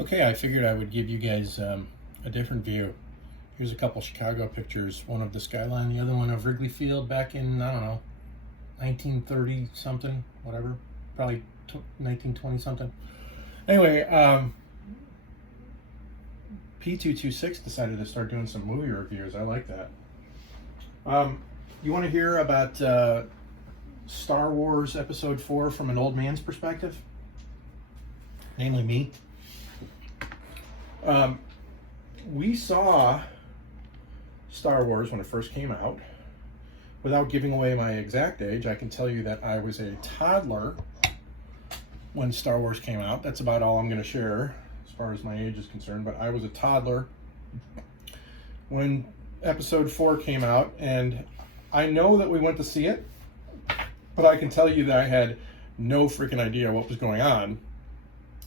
Okay, I figured I would give you guys a different view. Here's a couple Chicago pictures, one of the skyline, the other one of Wrigley Field back in, I don't know, 1930 something, whatever, probably 1920 something. Anyway, P226 decided to start doing some movie reviews. I like that. You want to hear about Star Wars Episode 4 from an old man's perspective? Namely me. We saw Star Wars when it first came out. Without giving away my exact age, I can tell you that I was a toddler when Star Wars came out. That's about all I'm going to share as far as my age is concerned, but I was a toddler when Episode 4 came out, and I know that we went to see it, but I can tell you that I had no freaking idea what was going on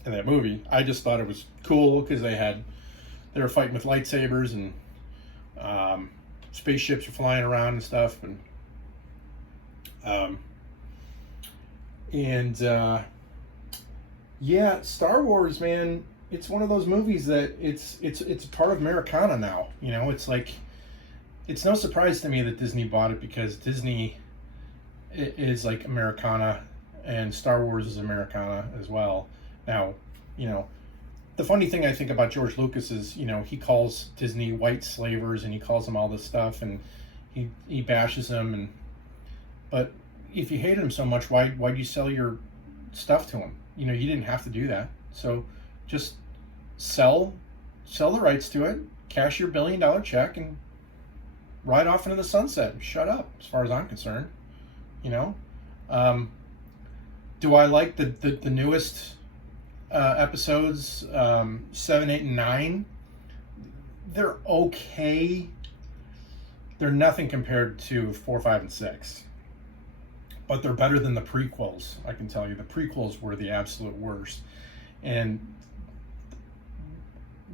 in that movie. I just thought it was cool because they were fighting with lightsabers and spaceships were flying around and stuff, yeah, Star Wars, man, it's one of those movies that it's part of Americana now. You know, it's like, it's no surprise to me that Disney bought it, because Disney is like Americana and Star Wars is Americana as well. Now, you know, the funny thing I think about George Lucas is, you know, he calls Disney white slavers and he calls them all this stuff, and he bashes them, but if you hated him so much, why'd you sell your stuff to him? You know, you didn't have to do that. So just sell the rights to it, cash your $1 billion check, and ride off into the sunset. Shut up, as far as I'm concerned. You know, do I like the newest episodes 7, 8, and 9? They're okay. They're nothing compared to 4, 5, and 6, but they're better than the prequels. I can tell you the prequels were the absolute worst. And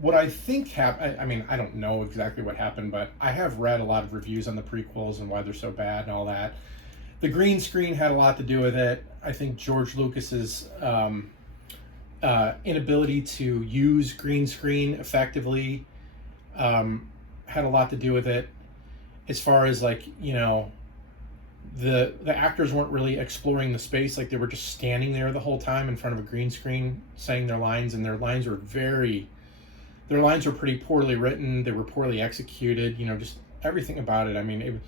what I think happened, I mean, I don't know exactly what happened, but I have read a lot of reviews on the prequels and why they're so bad and all that. The green screen had a lot to do with it. I think George Lucas's inability to use green screen effectively had a lot to do with it. As far as, like, you know, the actors weren't really exploring the space. Like, they were just standing there the whole time in front of a green screen saying their lines, and their lines were pretty poorly written. They were poorly executed, you know, just everything about it. I mean,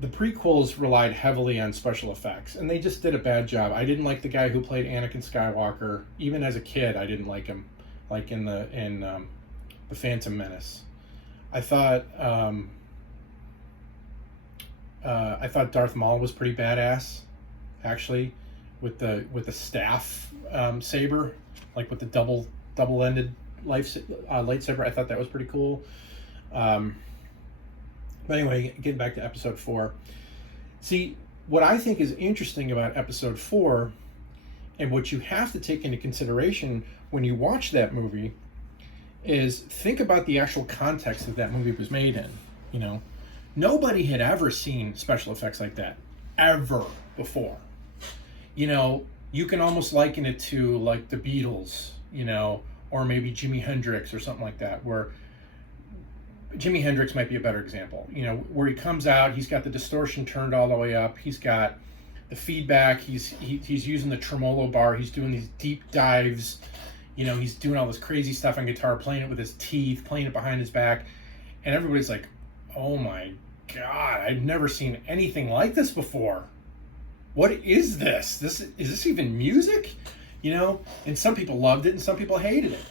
the prequels relied heavily on special effects, and they just did a bad job. I didn't like the guy who played Anakin Skywalker. Even as a kid, I didn't like him. Like in the Phantom Menace, I thought Darth Maul was pretty badass, actually, with the staff saber, like with the double-ended lightsaber. I thought that was pretty cool. But anyway, getting back to Episode 4. See, what I think is interesting about Episode 4, and what you have to take into consideration when you watch that movie, is think about the actual context that movie was made in. You know, nobody had ever seen special effects like that, ever, before. You know, you can almost liken it to, like, the Beatles, you know, or maybe Jimi Hendrix or something like that, where Jimi Hendrix might be a better example. You know, where he comes out, he's got the distortion turned all the way up, he's got the feedback, he's using the tremolo bar, he's doing these deep dives, you know, he's doing all this crazy stuff on guitar, playing it with his teeth, playing it behind his back, and everybody's like, oh my God, I've never seen anything like this before. What is this? Is this even music? You know, and some people loved it and some people hated it.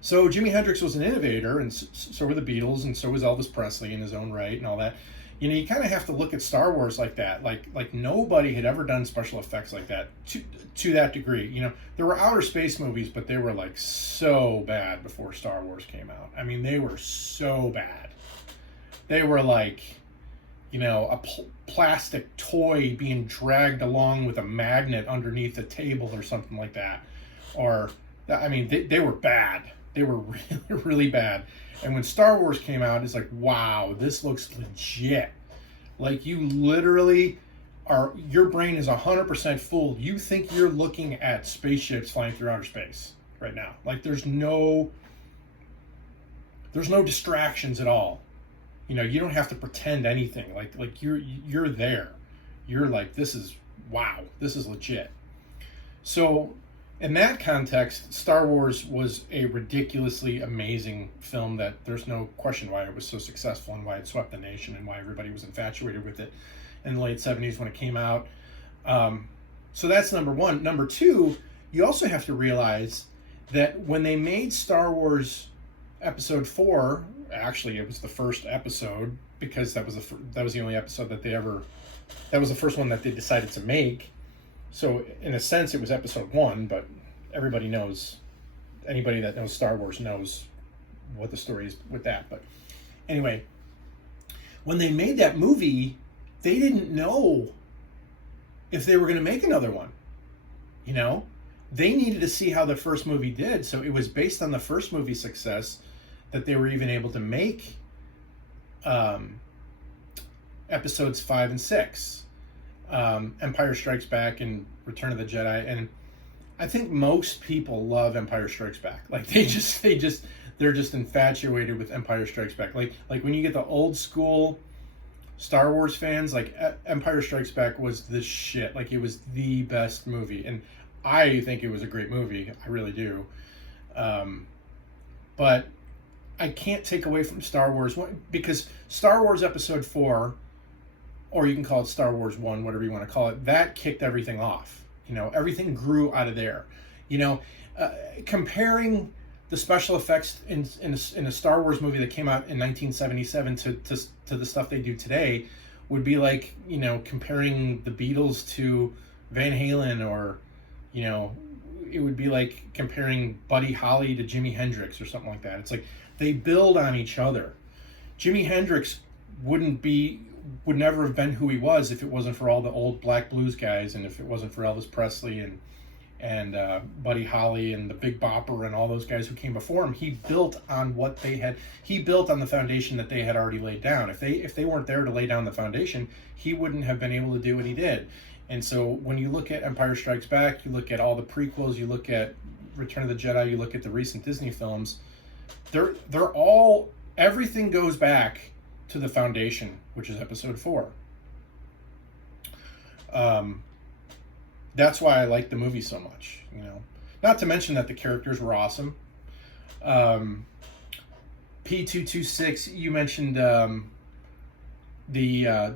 So Jimi Hendrix was an innovator, and so were the Beatles, and so was Elvis Presley in his own right and all that. You know, you kind of have to look at Star Wars like that. Like nobody had ever done special effects like that to that degree. You know, there were outer space movies, but they were like so bad before Star Wars came out. I mean, they were so bad. They were like, you know, a plastic toy being dragged along with a magnet underneath a table or something like that. Or, I mean, they were bad. They were really, really bad. And when Star Wars came out, it's like, wow, this looks legit. Like, you literally your brain is 100% full. You think you're looking at spaceships flying through outer space. right now. Like there's no distractions at all. You know, you don't have to pretend anything. Like you're there. You're like, this is wow, this is legit. So in that context, Star Wars was a ridiculously amazing film that there's no question why it was so successful and why it swept the nation and why everybody was infatuated with it in the late 70s when it came out. So that's number one. Number two, you also have to realize that when they made Star Wars Episode 4, actually it was the first episode because that was the only episode that that was the first one that they decided to make. So in a sense it was Episode 1, but anybody that knows Star Wars knows what the story is with that. But anyway, when they made that movie, they didn't know if they were going to make another one. You know, they needed to see how the first movie did. So it was based on the first movie's success that they were even able to make episodes 5 and 6, Empire Strikes Back and Return of the Jedi. And I think most people love Empire Strikes Back. Like they're just infatuated with Empire Strikes Back. Like when you get the old school Star Wars fans, like Empire Strikes Back was the shit. Like it was the best movie, and I think it was a great movie. I really do. But I can't take away from Star Wars because Star Wars Episode 4, or you can call it Star Wars 1, whatever you want to call it, that kicked everything off. You know, everything grew out of there. You know, comparing the special effects in a Star Wars movie that came out in 1977 to the stuff they do today would be like, you know, comparing the Beatles to Van Halen, or, you know, it would be like comparing Buddy Holly to Jimi Hendrix or something like that. It's like they build on each other. Jimi Hendrix would never have been who he was if it wasn't for all the old black blues guys, and if it wasn't for Elvis Presley and Buddy Holly and the Big Bopper and all those guys who came before him. He built on what they had. He built on the foundation that they had already laid down. If they weren't there to lay down the foundation, he wouldn't have been able to do what he did. And so when you look at Empire Strikes Back, you look at all the prequels, you look at Return of the Jedi, you look at the recent Disney films, they're all, everything goes back to the foundation, which is Episode 4. That's why I like the movie so much, you know. Not to mention that the characters were awesome. P226, you mentioned the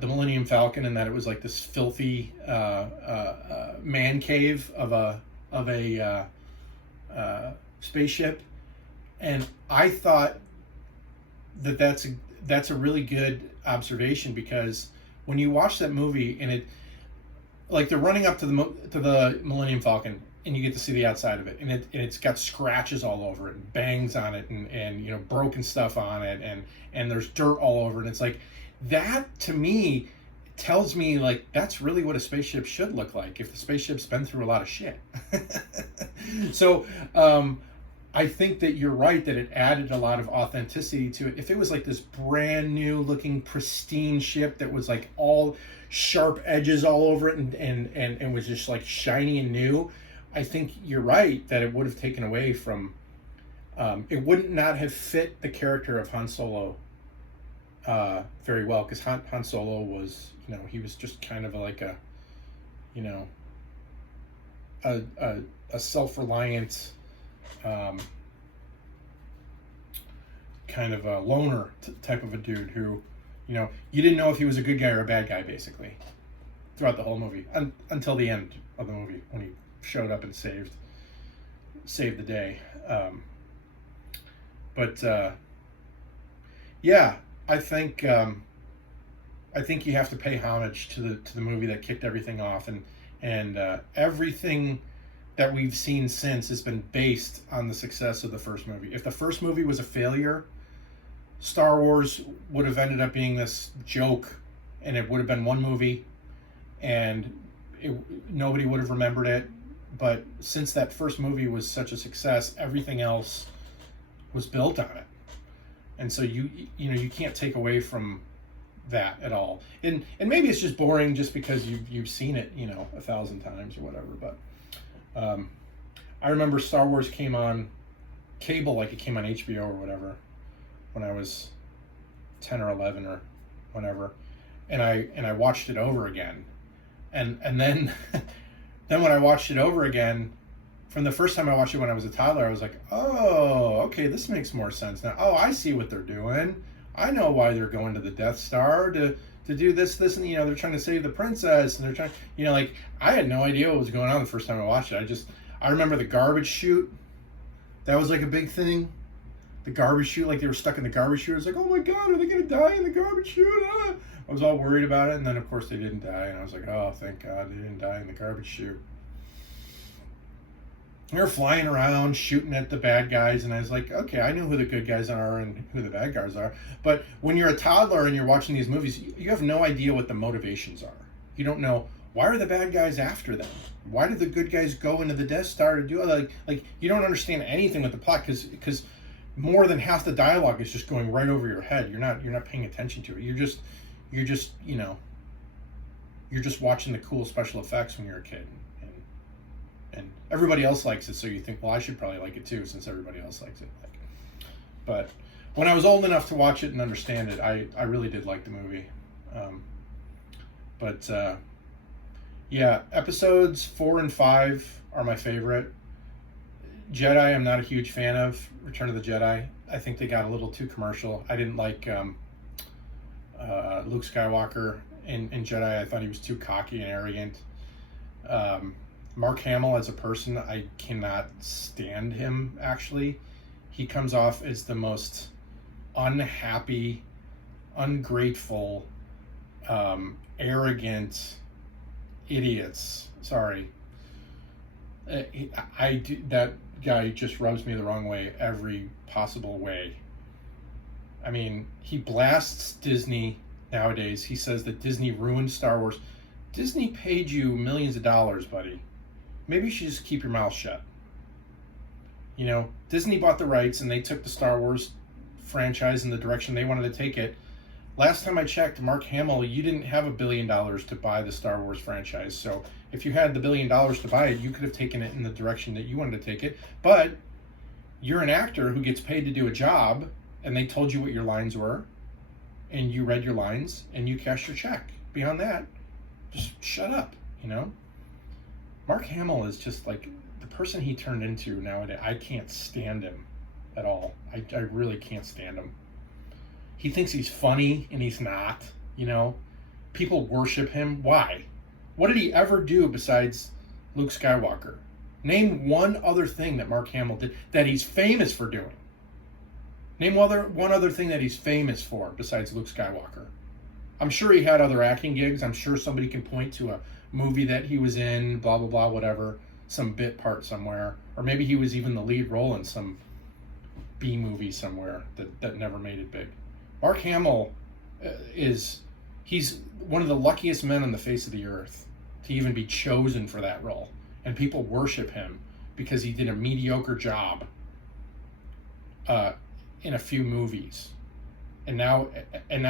Millennium Falcon, and that it was like this filthy man cave of a spaceship, and I thought that's a really good observation, because when you watch that movie and it, like, they're running up to the Millennium Falcon, and you get to see the outside of it, and it's got scratches all over it, and bangs on it, and you know, broken stuff on it, and there's dirt all over it. And it's like, that to me tells me, like, that's really what a spaceship should look like if the spaceship's been through a lot of shit. So I think that you're right that it added a lot of authenticity to it. If it was like this brand new looking pristine ship that was like all sharp edges all over it and was just like shiny and new, I think you're right that it would have taken away from, it wouldn't not have fit the character of Han Solo very well, because Han Solo was, you know, he was just kind of like a, you know, a self-reliant, kind of a loner type of a dude who, you know, you didn't know if he was a good guy or a bad guy, basically, throughout the whole movie, until the end of the movie, when he showed up and saved the day. Yeah, I think you have to pay homage to the movie that kicked everything off, and everything that we've seen since has been based on the success of the first movie. If the first movie was a failure, Star Wars would have ended up being this joke, and it would have been one movie, and nobody would have remembered it. But since that first movie was such a success, everything else was built on it. And so you can't take away from that at all. And maybe it's just boring just because you've seen it, you know, 1,000 times or whatever. But I remember Star Wars came on cable, like it came on HBO or whatever, when I was 10 or 11 or whenever, and I watched it over again, and then then when I watched it over again, from the first time I watched it when I was a toddler, I was like, oh, okay, this makes more sense now. Oh, I see what they're doing. I know why they're going to the Death Star to do this, and they're trying to save the princess, and they're trying, like, I had no idea what was going on the first time I watched it. I remember the garbage chute. That was like a big thing. The garbage chute, like they were stuck in the garbage chute. I was like, oh my God, are they going to die in the garbage chute? Ah. I was all worried about it, and then of course they didn't die, and I was like, oh, thank God they didn't die in the garbage chute. They're flying around shooting at the bad guys, and I was like, okay, I know who the good guys are and who the bad guys are. But when you're a toddler and you're watching these movies, you have no idea what the motivations are. You don't know, why are the bad guys after them? Why did the good guys go into the Death Star to do it? Like you don't understand anything with the plot because more than half the dialogue is just going right over your head. You're not paying attention to it. You're just watching the cool special effects when you're a kid. And everybody else likes it, so you think, well, I should probably like it too, since everybody else likes it. But when I was old enough to watch it and understand it, I really did like the movie. Yeah, episodes 4 and 5 are my favorite. Jedi, I'm not a huge fan of. Return of the Jedi, I think they got a little too commercial. I didn't like Luke Skywalker in Jedi. I thought he was too cocky and arrogant. Mark Hamill as a person, I cannot stand him, actually. He comes off as the most unhappy, ungrateful, arrogant idiots. Sorry. That guy just rubs me the wrong way every possible way. I mean, he blasts Disney nowadays. He says that Disney ruined Star Wars. Disney paid you millions of dollars, buddy. Maybe you should just keep your mouth shut. Disney bought the rights and they took the Star Wars franchise in the direction they wanted to take it. Last time I checked, Mark Hamill, you didn't have $1 billion to buy the Star Wars franchise. So if you had the $1 billion to buy it, you could have taken it in the direction that you wanted to take it. But you're an actor who gets paid to do a job, and they told you what your lines were, and you read your lines, and you cashed your check. Beyond that, just shut up, Mark Hamill is just like the person he turned into nowadays. I can't stand him at all. I really can't stand him. He thinks he's funny and he's not, People worship him. Why? What did he ever do besides Luke Skywalker? Name one other thing that Mark Hamill did that he's famous for doing. Name one other thing that he's famous for besides Luke Skywalker. I'm sure he had other acting gigs. I'm sure somebody can point to a movie that he was in, blah, blah, blah, whatever, some bit part somewhere. Or maybe he was even the lead role in some B movie somewhere that never made it big. Mark Hamill he's one of the luckiest men on the face of the earth to even be chosen for that role. And people worship him because he did a mediocre job in a few movies. And now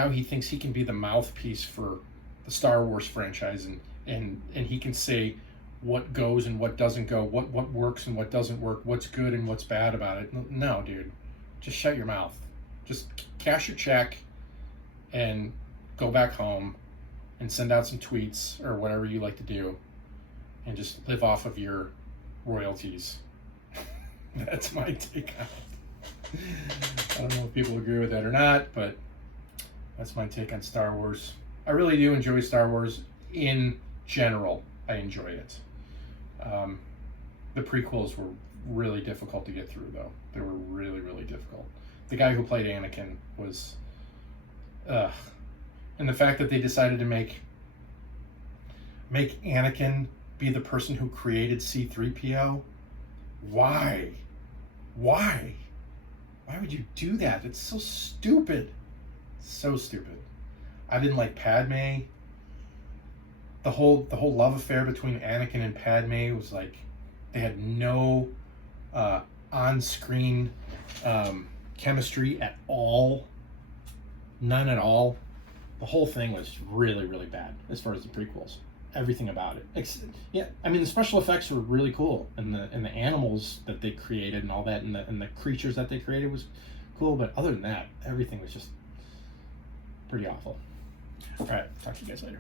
he thinks he can be the mouthpiece for the Star Wars franchise and he can say what goes and what doesn't go, what works and what doesn't work, what's good and what's bad about it. No, dude. Just shut your mouth. Just cash your check and go back home and send out some tweets or whatever you like to do and just live off of your royalties. That's my take on it. I don't know if people agree with that or not, but that's my take on Star Wars. I really do enjoy Star Wars in general. I enjoy it. The prequels were really difficult to get through, though. They were really, really difficult. The guy who played Anakin was... and the fact that they decided to make Anakin be the person who created C-3PO? Why? Why would you do that? It's so stupid. So stupid. I didn't like Padme. The whole love affair between Anakin and Padme was like they had no on-screen chemistry at all. None at all. The whole thing was really, really bad as far as the prequels. everything about it. Yeah, I mean the special effects were really cool, and the animals that they created and all that, and the creatures that they created was cool. But other than that, everything was just pretty awful. All right, talk to you guys later.